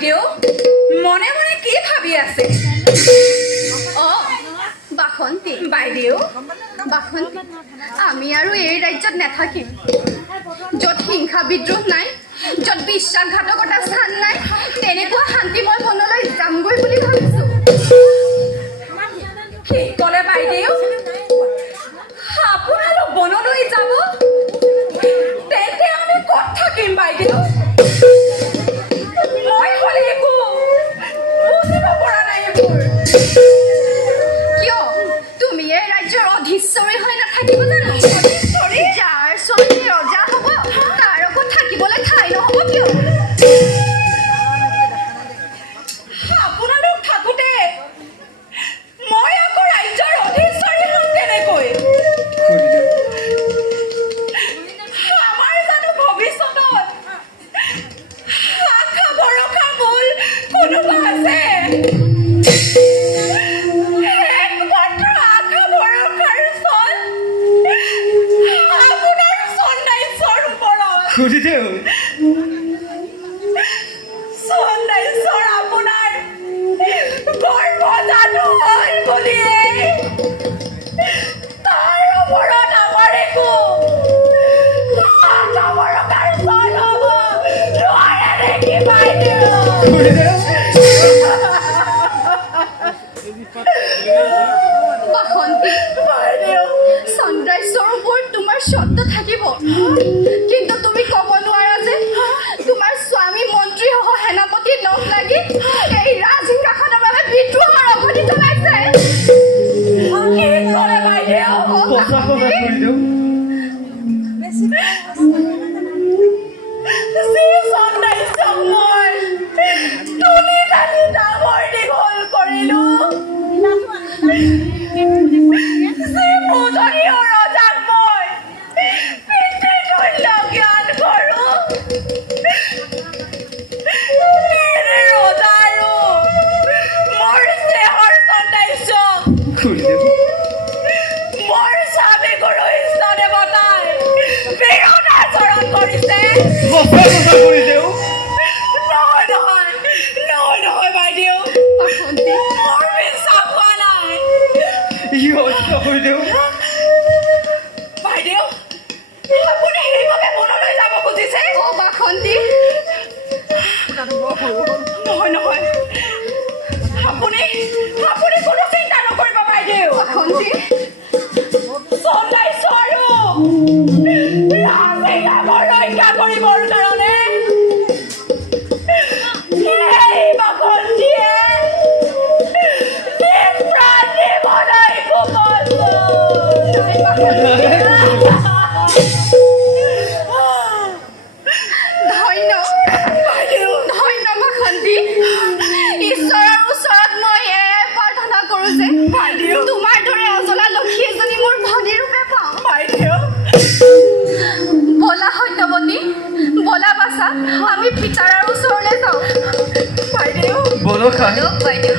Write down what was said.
বাইদেউ মনে মনে কি ভাবি আছে? বাসন্তী বাইদেউ বাসন্তী আমি আৰু এই ৰাজ্যত নাথাকিম য'ত হিংসা বিদ্ৰোহ নাই, য'ত বিশ্বাসঘাতকতা স্থান নাই, তেনেকুৱা শান্তিময় বনলৈ যামগৈ বুলি ভাবিছো। কি ক'লে বাইদেউ? আপোনালোক বনলৈ যাব? তেন্তে আমি ক'ত থাকিম বাইদেউ? মই হ'লে একো বুজিব পৰা নাই এইবোৰ। কিয় তুমি এই ৰাজ্যৰ অধীশ্বৰী হৈ নাথাকিব জানো? অধীশ্বৰী? যাৰ ছোৱালী ৰজা হ'ব তাৰ আকৌ থাকিবলৈ ঠাই নহ'ব কিয়? আপোনালোক থাকোঁতে মই আকৌ ৰাজ্যৰ অধীশ্বৰী হ'ম কেনেকৈ? আমাৰ জানো ভৱিষ্যতত আশা ভৰসা মূল কোনোবা আছে? একমাত্ৰ আশা ভৰসাৰ চল আপোনাৰ চন্দাইশ্বৰ ওপৰত। চন্দাইশ্বৰ আপোনাৰ গৰ্ভজাত হ'ল বুলিয়ে তাৰ ওপৰত আমাৰ একো আশা ভৰসাৰ চল হ'ব নোৱাৰে নেকি বাইদেউ? বাসন্তী বাইদেউ চন্দ্ৰাইশ্বৰৰ ওপৰত তোমাৰ স্বত্ব থাকিব, কিন্তু তুমি ক'ব নোৱাৰা যে তোমাৰ স্বামী মন্ত্ৰীসহ সেনাপতি লগ লাগি এই ৰাজসিংহাসনৰ বাবে বিদ্ৰোহ আৰম্ভণি চলাইছে। কি ক'লে বাইদেউ? যি চন্দাইশ্বক মই তুলি তালি ডাঙৰ দীঘল কৰিলো, যি পূজনীয় ৰজাক মই পিতৃতুল্য জ্ঞান কৰো, ৰজা আৰু মোৰ স্নেহৰ চন্দাইশ্বক মোৰ স্বামী গুৰু ইষ্ট দেৱতাই বিৰোধাচৰণ কৰিছে। নহয় বাইদেউ, বাসন্তী মোৰ বিশ্বাস হোৱা নাই। বাইদেউ আপুনি সেইভাবে বনলৈ যাব খুজিছে? বাসন্তী নহয় আপুনি কোনো চিন্তা নকৰিব বাইদেউ। বাসন্তী চন্দাইশ্বৰ আৰু ৰাজসিংহাসন ৰক্ষা কৰিবৰ কাৰণে এই বাসন্তীয়ে নিজ প্ৰাণ দিবলৈ ধন্য ধন্য বাসন্তী, ঈশ্বৰৰ ওচৰত মই এয়াই প্ৰাৰ্থনা কৰোঁ যে তোমাৰ দৰে অজলা লক্ষী এজনী মোৰ ভনী ৰূপে পাওঁ। বলা সত্যৱতী, বলা বাছা, আমি পিতাৰৰ ওচৰলৈ যাওঁ। বাইদেউ লোক বাইদেউ